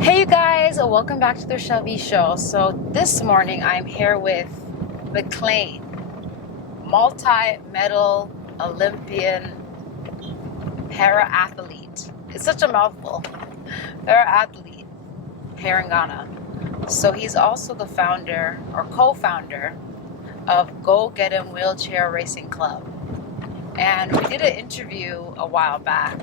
Hey you guys, welcome back to the Rochelle Show. So this morning I'm here with Maclean, multi-medal Olympian para-athlete. It's such a mouthful. Para-athlete here in Ghana. So he's also the founder or co-founder of Go Get 'Em Wheelchair Racing Club. And we did an interview a while back.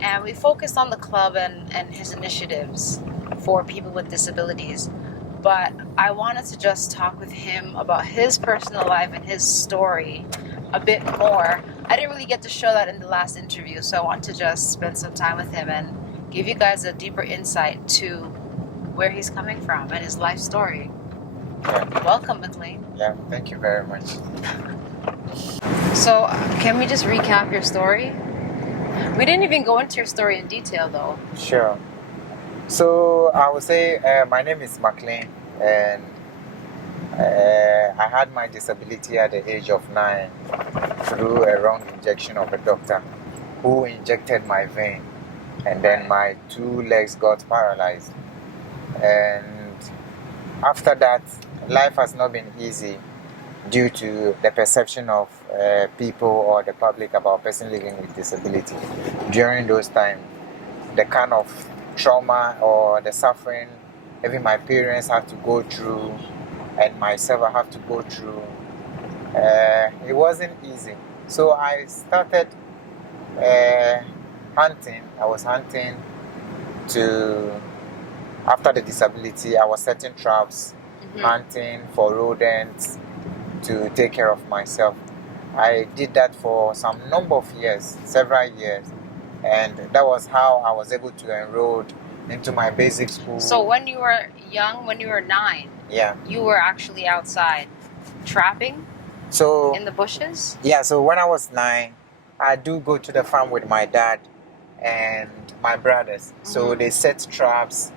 And we focused on the club and his initiatives for people with disabilities. But I wanted to just talk with him about his personal life and his story a bit more. I didn't really get to show that in the last interview, so I want to just spend some time with him and give you guys a deeper insight to where he's coming from and his life story. Yeah. Welcome, Maclean. Yeah, thank you very much. So, can we just recap your story? We didn't even go into your story in detail, though. Sure. So I would say my name is Maclean, and I had my disability at the age of 9 through a wrong injection of a doctor who injected my vein, and then my 2 legs got paralyzed. And after that, life has not been easy due to the perception of people or the public about person living with disability. During those times, the kind of trauma or the suffering even my parents have to go through and myself I have to go through, it wasn't easy. So I started hunting. I was hunting to, after the disability, I was setting traps, hunting for rodents to take care of myself. I did that for some number of years, several years, and that was how I was able to enroll into my basic school. So when you were young, when you were 9, Yeah. you were actually outside trapping So in the bushes? yeah, so when I was 9, I do go to the farm with my dad and my brothers. So they set traps,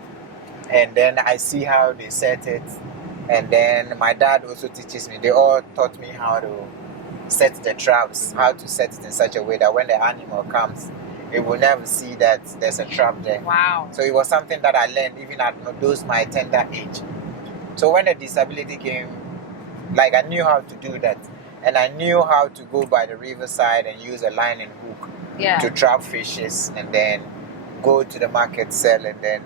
and then I see how they set it. And then my dad also teaches me. They all taught me how to set the traps, how to set it in such a way that when the animal comes, it will never see that there's a trap there. Wow. So it was something that I learned even at my tender age. So when the disability came, like I knew how to do that. And I knew how to go by the riverside and use a line and hook to trap fishes and then go to the market, sell, and then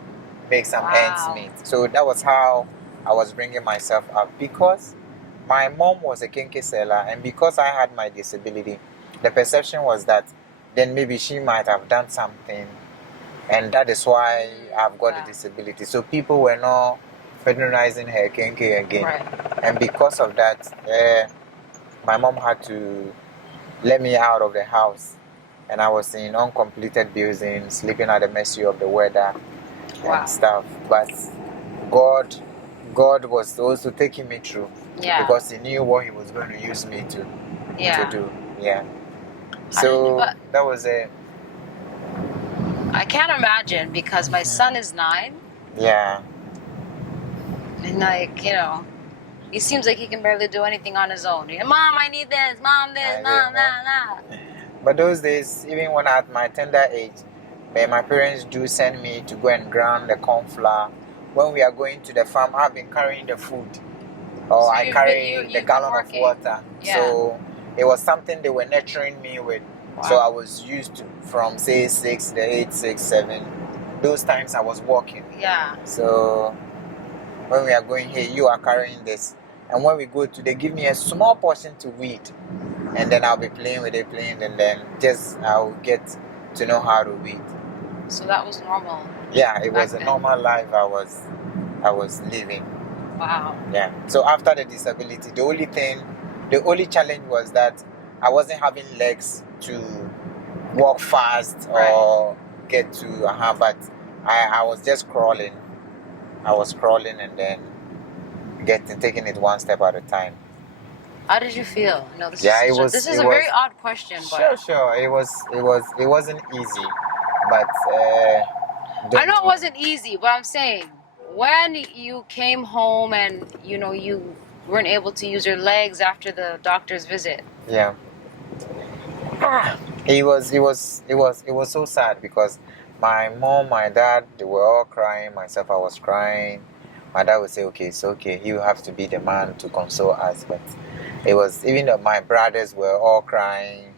make some ends meet. So that was how I was bringing myself up, because my mom was a kenke seller, and because I had my disability, the perception was that then maybe she might have done something, and that is why I've got a disability. So people were not patronizing her kenke again. Right. And because of that, my mom had to let me out of the house, and I was in uncompleted buildings, sleeping at the mercy of the weather and stuff. But God was also taking me through, because He knew what He was going to use me to do. Yeah. So that was it. I can't imagine, because my son is 9. Yeah. And he seems like he can barely do anything on his own. Mom, I need this. Mom, this. Mom, that. But those days, even when at my tender age, my parents do send me to go and ground the corn flour. When we are going to the farm, I've been carrying the food, or So I carry the gallon of water. Yeah. So it was something they were nurturing me with. So I was used to, from say 6, the 8, 6, 7. Those times I was walking. Yeah. So when we are going here, you are carrying this. And when we go to, they give me a small portion to weed. And then I'll be playing with it, and then I'll get to know how to weed. So that was normal. Yeah, it was a normal life I was living. Wow. Yeah. So after the disability, the only challenge was that I wasn't having legs to walk fast or get to but I was just crawling. I was crawling and then taking it one step at a time. How did you feel? This is a very odd question, but sure. It wasn't easy, but I know it wasn't easy, but I'm saying, when you came home and you weren't able to use your legs after the doctor's visit. Yeah. It was so sad, because my mom, my dad, they were all crying. Myself, I was crying. My dad would say, okay, it's okay. He will have to be the man to console us. But it was, even though my brothers were all crying,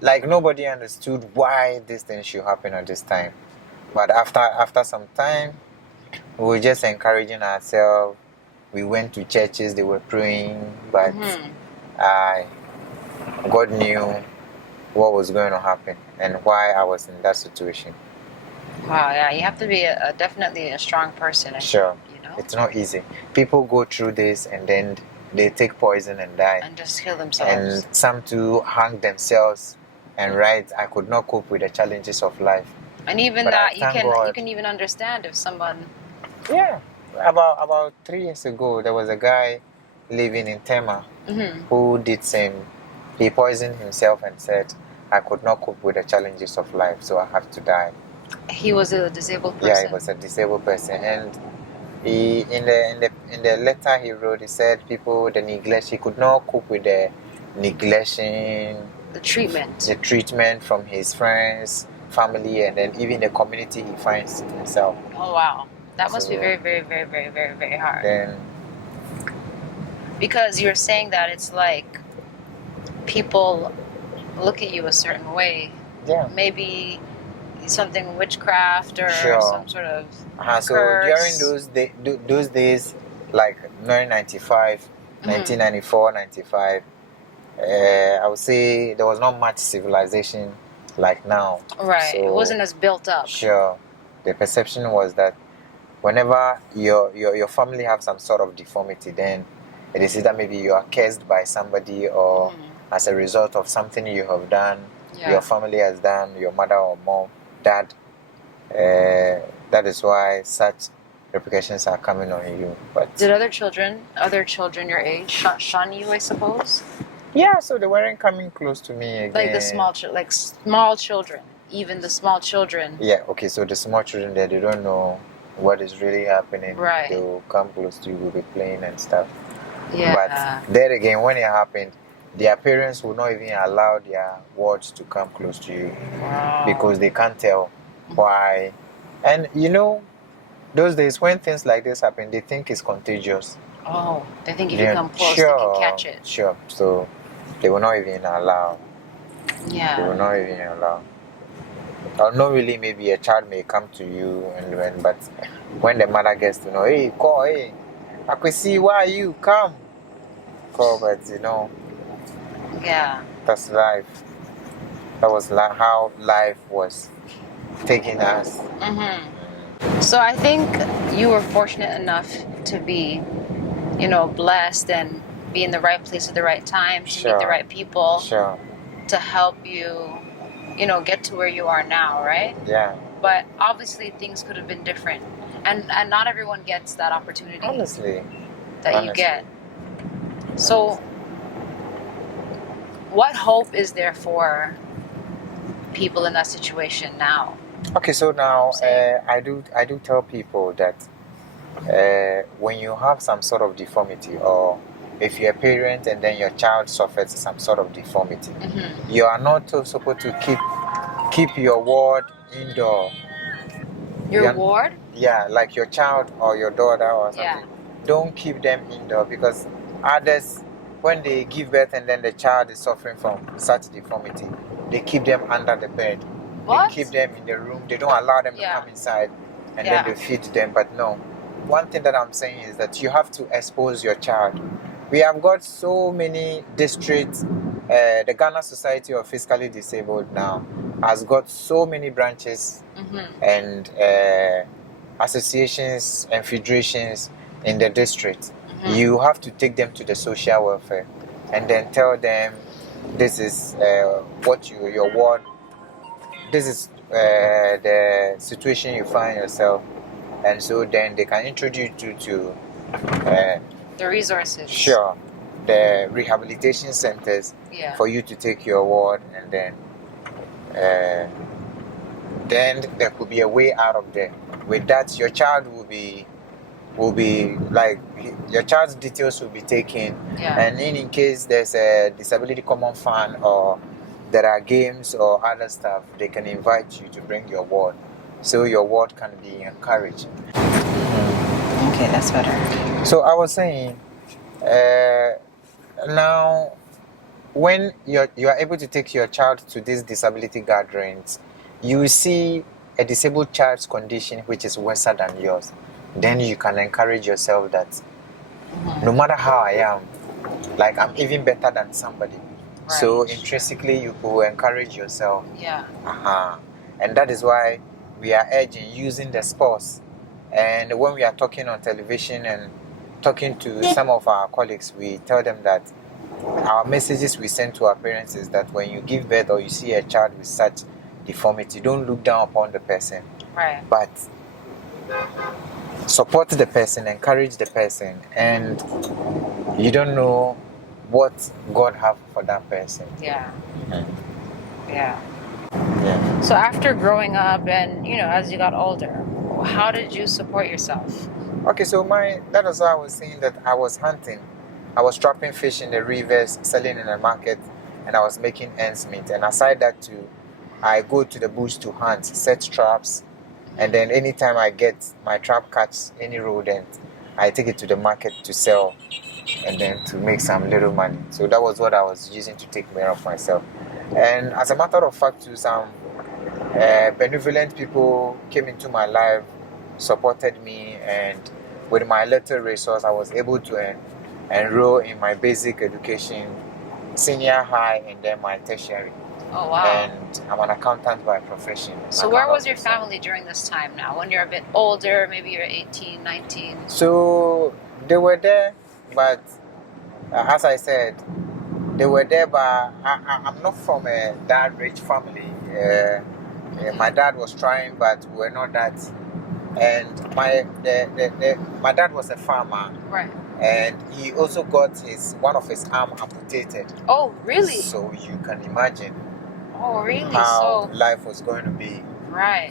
like nobody understood why this thing should happen at this time. But after some time, we were just encouraging ourselves. We went to churches, they were praying, but God knew what was going to happen and why I was in that situation. Wow, yeah, you have to be definitely a strong person. Sure. You know? It's not easy. People go through this and then they take poison and die. And just kill themselves. And some too hang themselves and write, I could not cope with the challenges of life. And even But that, you God, can even understand if someone... Yeah. About 3 years ago, there was a guy living in Tema who did same. He poisoned himself and said, I could not cope with the challenges of life, so I have to die. He was a disabled person? Yeah, he was a disabled person. And he, in the letter he wrote, he said the neglect, he could not cope with the neglection, the treatment from his friends, family, and then even the community he finds himself. Oh wow, that must be very, very, very, very, very, very hard. Then, because you're saying that it's like people look at you a certain way. Yeah. Maybe something witchcraft or some sort of so curse. During those days, like 1995, 1994, 95, I would say there was not much civilization like now. Right. So, it wasn't as built up. Sure. The perception was that whenever your family have some sort of deformity, then it is either maybe you are cursed by somebody or as a result of something you have done, your family has done, your mother or mom, dad. That is why such repercussions are coming on you. But did other children your age shun you, I suppose? Yeah, so they weren't coming close to me again. Like the small children, even the small children. Yeah, okay, so the small children there, they don't know what is really happening. Right. They will come close to you, will be playing and stuff. Yeah. But then again, when it happened, their parents will not even allow their wards to come close to you. Wow. Because they can't tell why. And you know, those days when things like this happen, they think it's contagious. Oh, they think if you come close, they can catch it. Sure. So they will not even allow. Yeah. They will not even allow. Or not really, maybe a child may come to you but when the mother gets to know, hey, call, hey, I could see why you come. Call, but you know. Yeah. That's life. That was how life was taking us. So I think you were fortunate enough to be, blessed and be in the right place at the right time to meet the right people to help you, get to where you are now, right? Yeah. But obviously things could have been different, and not everyone gets that opportunity. Honestly. You get. So, what hope is there for people in that situation now? Okay, so now I do tell people that when you have some sort of deformity, or if you're a parent and then your child suffers some sort of deformity, you are not supposed to keep your ward indoor. Your ward? Yeah, like your child or your daughter or something. Yeah. Don't keep them indoor, because others, when they give birth and then the child is suffering from such deformity, they keep them under the bed. What? They keep them in the room. They don't allow them to come inside, and then they feed them. But no, one thing that I'm saying is that you have to expose your child. We have got so many districts. The Ghana Society of Physically Disabled now has got so many branches and associations and federations in the district. You have to take them to the social welfare and then tell them this is what your ward, this is the situation you find yourself, and so then they can introduce you to the resources. Sure. The rehabilitation centers for you to take your ward, and then there could be a way out of there. With that, your child will be like, your child's details will be taken, and in case there's a disability common fund or there are games or other stuff, they can invite you to bring your ward. so your word can be encouraged. Okay, that's better. So I was saying, now when you are able to take your child to these disability gatherings, you see a disabled child's condition which is worse than yours. Then you can encourage yourself that no matter how I am, like I'm even better than somebody. Right, So sure. intrinsically you will encourage yourself. Yeah. And that is why we are urging using the sports. And when we are talking on television and talking to some of our colleagues, we tell them that our messages we send to our parents is that when you give birth or you see a child with such deformity, don't look down upon the person. Right. But support the person, encourage the person, and you don't know what God have for that person. Yeah. Yeah. So after growing up and, as you got older, how did you support yourself? Okay, so that was why I was saying that I was hunting. I was trapping fish in the rivers, selling in the market, and I was making ends meet. And aside that too, I go to the bush to hunt, set traps, and then anytime I get my trap catch any rodent, I take it to the market to sell and then to make some little money. So that was what I was using to take care of myself. And as a matter of fact, too, some benevolent people came into my life, supported me, and with my little resource, I was able to enroll in my basic education, senior high, and then my tertiary. Oh, wow. And I'm an accountant by profession. So where was your family during this time now? When you're a bit older, maybe you're 18, 19? So they were there, but as I said, they were there, but I'm not from that rich family. My dad was trying, but we're not that. And my dad was a farmer. Right. And he also got one of his arm amputated. Oh, really? So you can imagine. Oh, really? How life was going to be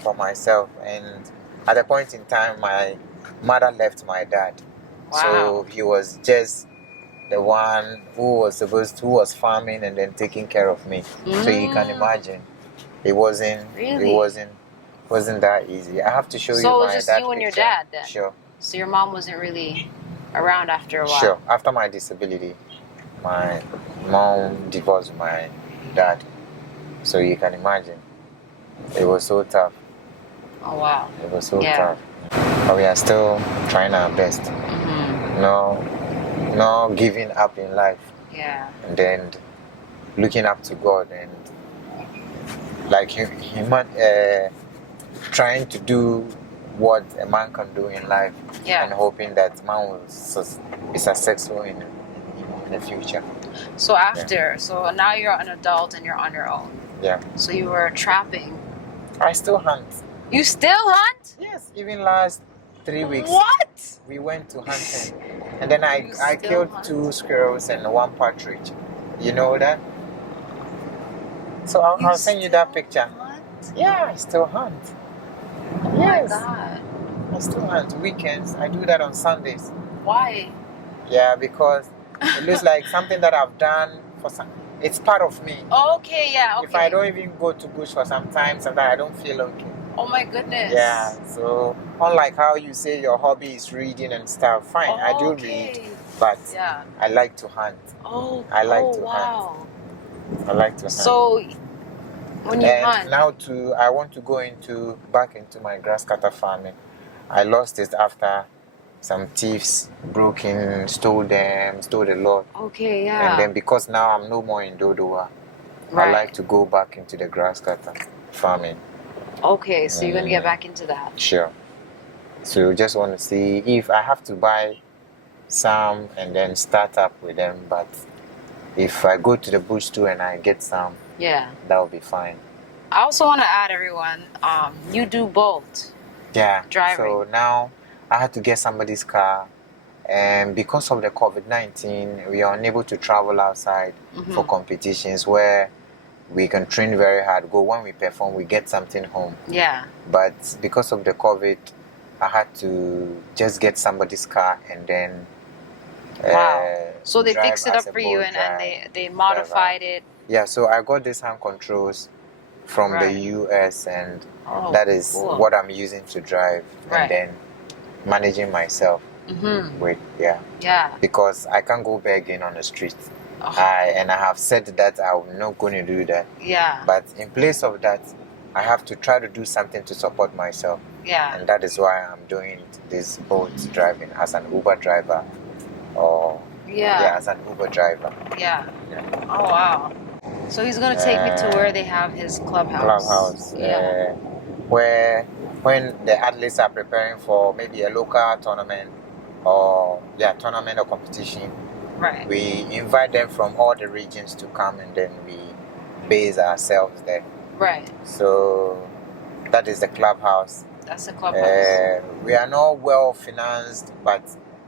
for myself. And at a point in time, my mother left my dad. Wow. So he was just the one who was farming and then taking care of me. So you can imagine, it wasn't that easy. I have to show you my dad. So it was just you and your dad then? Sure. So your mom wasn't really around after a while? Sure. After my disability, my mom divorced my dad. So you can imagine, it was so tough. Oh, wow. It was so tough. But we are still trying our best. No giving up in life. Yeah. And then looking up to God and like trying to do what a man can do in life. Yeah. And hoping that man will be successful in the future. So so now you're an adult and you're on your own. Yeah. So you were trapping. I still hunt. You still hunt? Yes, even last 3 weeks. What? We went to hunting. And then I killed 2 squirrels and 1 partridge. You know that? So I'll send you that picture. Hunt? Yeah, I still hunt. Oh yes. My God. I still hunt weekends. I do that on Sundays. Why? Yeah, because it looks like something that I've done for some. It's part of me. Okay, yeah, okay. If I don't even go to bush for some time, sometimes I don't feel okay. Oh my goodness. Yeah, so unlike how you say your hobby is reading and stuff, fine, I do read, but I like to hunt. Oh, I like to wow. hunt. I like to hunt. So when you hunt, now I want to go back into my grass cutter farming. I lost it after some thieves broke in, stole a lot. Okay, yeah. And then because now I'm no more in Dodowa, I like to go back into the grass cutter farming. Okay, so you're going to get back into that. Sure. So just want to see if I have to buy some and then start up with them. But if I go to the bush too and I get some, that will be fine. I also want to add, everyone, you do both. Yeah. Driving. So now I had to get somebody's car. And because of the COVID-19, we are unable to travel outside for competitions where we can train very hard. When we perform, we get something home. Yeah. But because of the COVID, I had to just get somebody's car and then. Wow. So they fixed it up for you and they modified it. Yeah. So I got these hand controls from Right. the US, and Oh, that is cool. what I'm using to drive, Right. and then managing myself with Yeah. because I can't go begging on the street. Oh. I have said that I'm not going to do that. Yeah. But in place of that, I have to try to do something to support myself. Yeah. And that is why I'm doing this boat driving as an Uber driver, or as an Uber driver. Yeah. Oh wow. So he's gonna take me to where they have his clubhouse. Yeah. Where when the athletes are preparing for maybe a local tournament or competition, Right. we invite them from all the regions to come, and then we base ourselves there. Right. So that is the clubhouse. That's the clubhouse. We are not well financed, but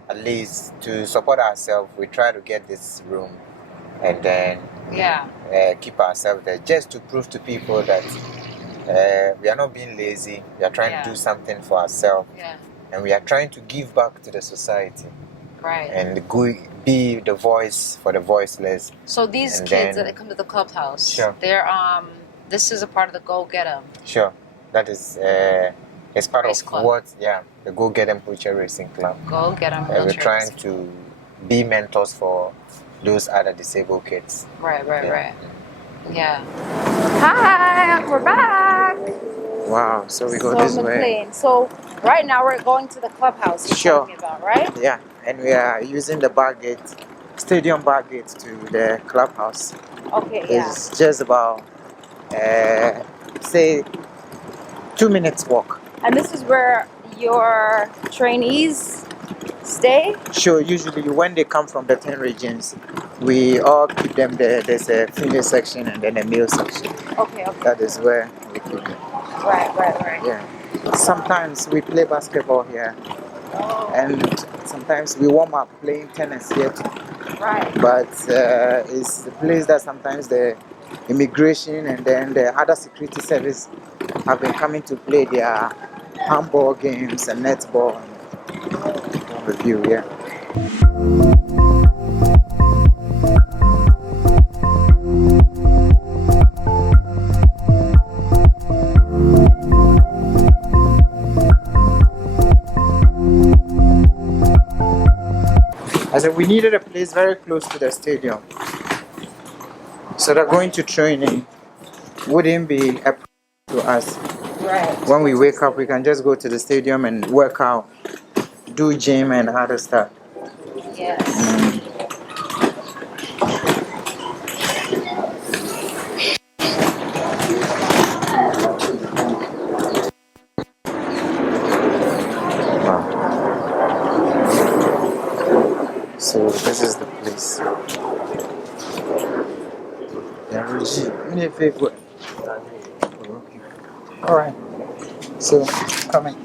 at least to support ourselves, we try to get this room and then keep ourselves there, just to prove to people that we are not being lazy. We are trying to do something for ourselves, and we are trying to give back to the society, and be the voice for the voiceless. So these kids that come to the clubhouse, they're this is a part of the Go Get 'em. Sure, that is it's part of what the Go Get 'em Wheelchair Racing Club. Go Get 'em. We're trying to be mentors for those other disabled kids. Right. Yeah. Hi, we're back. Wow, so we go this Maclean. way. So right now we're going to the clubhouse you're talking about, right? Yeah, and we are using the back gate, stadium back gate to the clubhouse. Okay, It's just about say 2 minutes walk. And this is where your trainees stay? Sure, usually when they come from the 10 regions, we all keep them there. There's a female section and then a male section. Okay. That is where we keep them. Right. Yeah. Sometimes we play basketball here. And sometimes we warm up playing tennis here too. Right. But it's the place that sometimes the immigration and then the other security service have been coming to play their handball games and netball and review, I said we needed a place very close to the stadium, so that going to training wouldn't be a problem to us. Right. When we wake up, we can just go to the stadium and work out, do gym and other stuff. Yes. So this is the place. All right. So coming.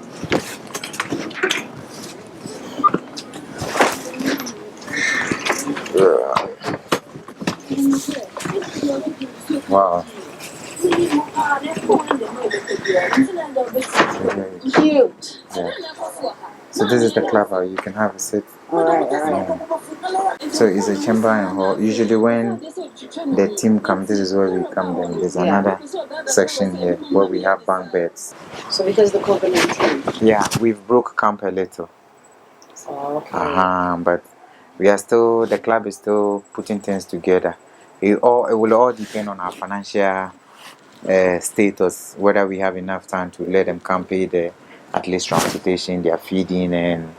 Wow. Cute. Yeah. So this is the club how you can have a seat. So it's a chamber and hall. Usually when the team comes, this is where we come. Then there's another section here where we have bunk beds. So because the COVID-19? Yeah, we've broke camp a little. Okay. But we are still, the club is still putting things together. It will all depend on our financial status, whether we have enough time to let them come pay the at least transportation, their feeding, and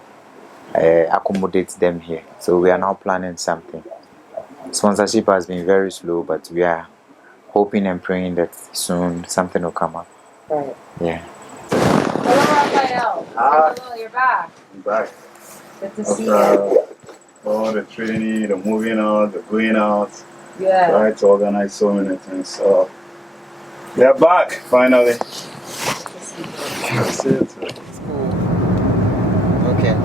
accommodate them here. So we are now planning something. Sponsorship has been very slow, but we are hoping and praying that soon something will come up. Right. Yeah. Hello, Raphael. Hello, you're back. I'm back. Good to see you. All the training, the moving out, the going out. Yeah. Try to organize so many things. So they're back finally. That's it. Okay.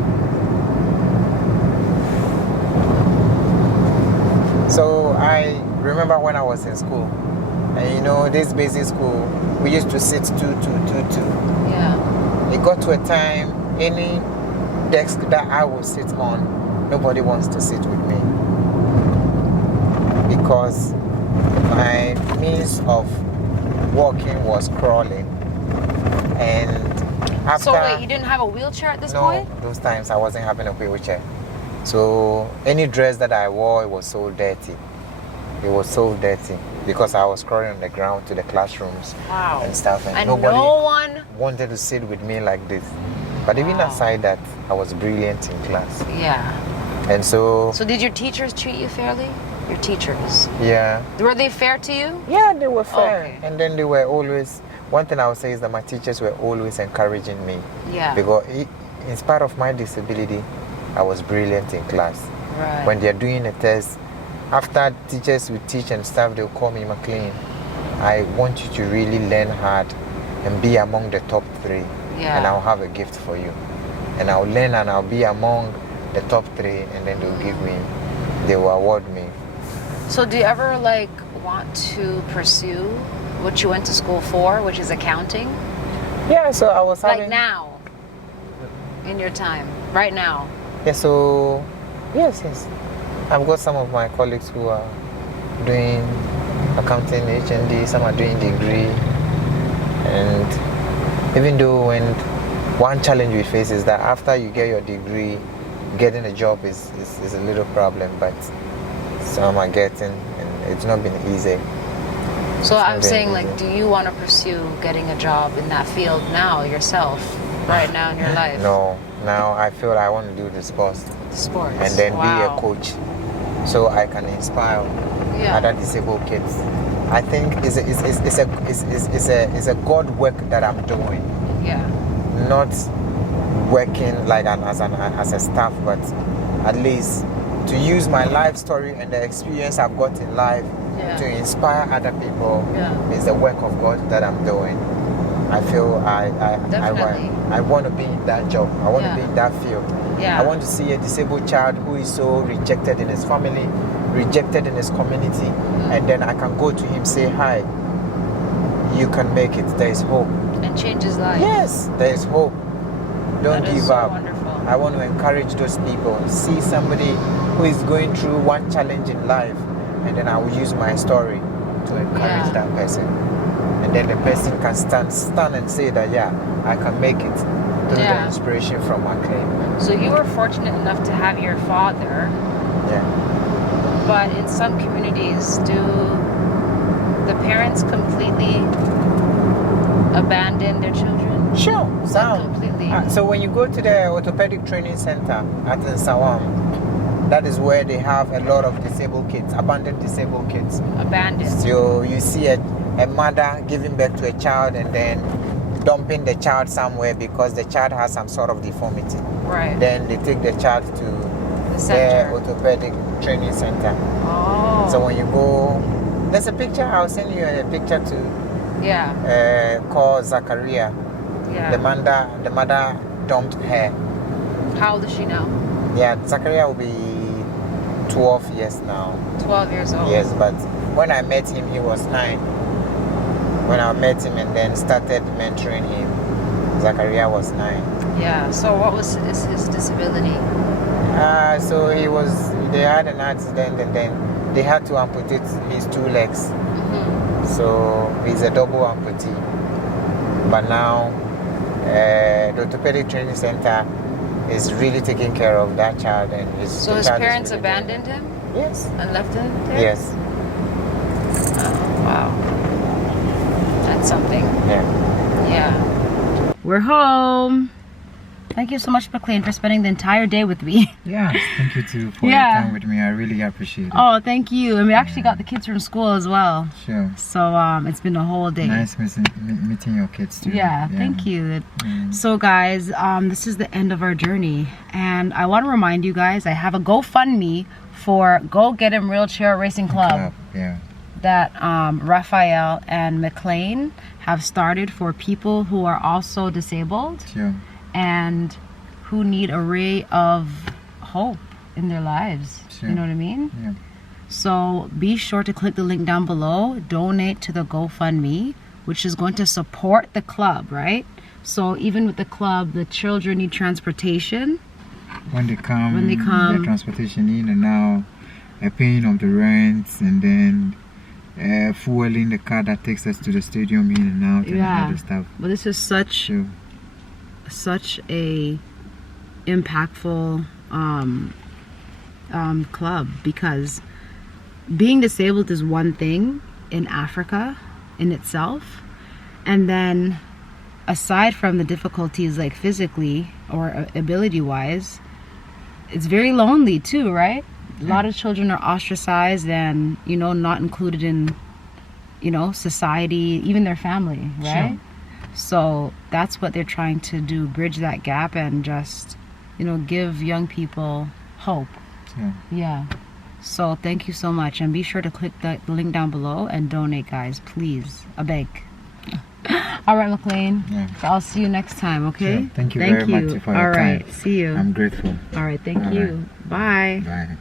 So I remember when I was in school, and you know, this basic school, we used to sit two. Yeah. It got to a time, any desk that I will sit on, nobody wants to sit with me. Because my means of walking was crawling. And after... So wait, you didn't have a wheelchair at this No, point? those times I wasn't having a wheelchair. So any dress that I wore, it was so dirty. It was so dirty because I was crawling on the ground to the classrooms Wow. and stuff. And no one wanted to sit with me like this. But even Wow. aside that, I was brilliant in class. Yeah. And so... So did your teachers treat you fairly? Your teachers? Yeah. Were they fair to you? Yeah, they were fair. Okay. And then they were always... One thing I would say is that my teachers were always encouraging me. Yeah. Because in spite of my disability, I was brilliant in class. Right. When they're doing a test, after teachers would teach and stuff, they'll call me Maclean. I want you to really learn hard and be among the top 3. Yeah. And I'll have a gift for you. And I'll learn and I'll be among the top 3, and then they will award me. So do you ever like want to pursue what you went to school for, which is accounting? Yeah, so I was having... Like now, in your time, right now. Yeah, so yes. I've got some of my colleagues who are doing accounting, HND, some are doing degree. And even though one challenge we face is that after you get your degree, getting a job is a little problem, but some are getting, and it's not been easy. So I'm saying, like, do you want to pursue getting a job in that field now yourself, right now in your life? No, now I feel I want to do the sports. Sports. And then Wow. be a coach, so I can inspire other disabled kids. I think it's a God work that I'm doing. Yeah. Not working like as a staff, but at least to use my life story and the experience I've got in life to inspire other people is the work of God that I'm doing. I feel I want to be in that job. I want to be in that field. Yeah. I want to see a disabled child who is so rejected in his family, rejected in his community, and then I can go to him, say, hi, you can make it, there is hope. And change his life. Yes, there is hope. Don't give so up. Wonderful. I want to encourage those people. See somebody who is going through one challenge in life, and then I will use my story to encourage that person. And then the person can stand and say that, I can make it through the inspiration from Maclean. So you were fortunate enough to have your father. Yeah. But in some communities, do the parents completely abandon their children? Sure. Completely. So when you go to the orthopedic training center at Nsawam, that is where they have a lot of disabled kids, abandoned disabled kids. Abandoned. So you see a mother giving birth to a child and then dumping the child somewhere because the child has some sort of deformity. Right. Then they take the child to the orthopedic training center. Oh. So when you go, there's a picture, I'll send you a picture to called Zachariah. Yeah. The mother dumped her. How old is she now? Yeah, Zachariah will be 12 years now. 12 years old. Yes, but when I met him, he was 9. When I met him and then started mentoring him, Zachariah was 9. Yeah. So what was his disability? So they had an accident and then they had to amputate his 2 legs. Mm-hmm. So he's a double amputee. But now the orthopedic training center is really taking care of that child. And his parents abandoned him? Yes. And left him there? Yes. Oh, wow. That's something. Yeah. Yeah. We're home. Thank you so much, Maclean, for spending the entire day with me. Yeah, thank you too for your time with me. I really appreciate it. Oh, thank you. And we actually got the kids from school as well. Sure. So it's been a whole day. Nice meeting your kids too. Yeah, thank you. So guys, this is the end of our journey. And I want to remind you guys, I have a GoFundMe for Go Get Him Wheelchair Racing Club. Yeah. That Raphael and Maclean have started for people who are also disabled. Sure. And who need a ray of hope in their lives. Sure. You know what I mean? Yeah. So be sure to click the link down below, donate to the GoFundMe, which is going to support the club, right? So even with the club, the children need transportation. When they come, their transportation in and now a paying of the rents, and then fueling the car that takes us to the stadium in and out and Yeah. other stuff. Well, this is such a impactful club, because being disabled is one thing in Africa in itself, and then aside from the difficulties like physically or ability wise, it's very lonely too, right? A lot of children are ostracized and, you know, not included in, you know, society, even their family, right? Sure. So that's what they're trying to do, bridge that gap and just, you know, give young people hope. Yeah. Yeah. So thank you so much, and be sure to click the link down below and donate, guys, please. I beg. All right, Maclean. Yeah. I'll see you next time, okay? Sure. Thank you very much for your All right. time. See you. I'm grateful. All right. Thank All you. Bye. Bye.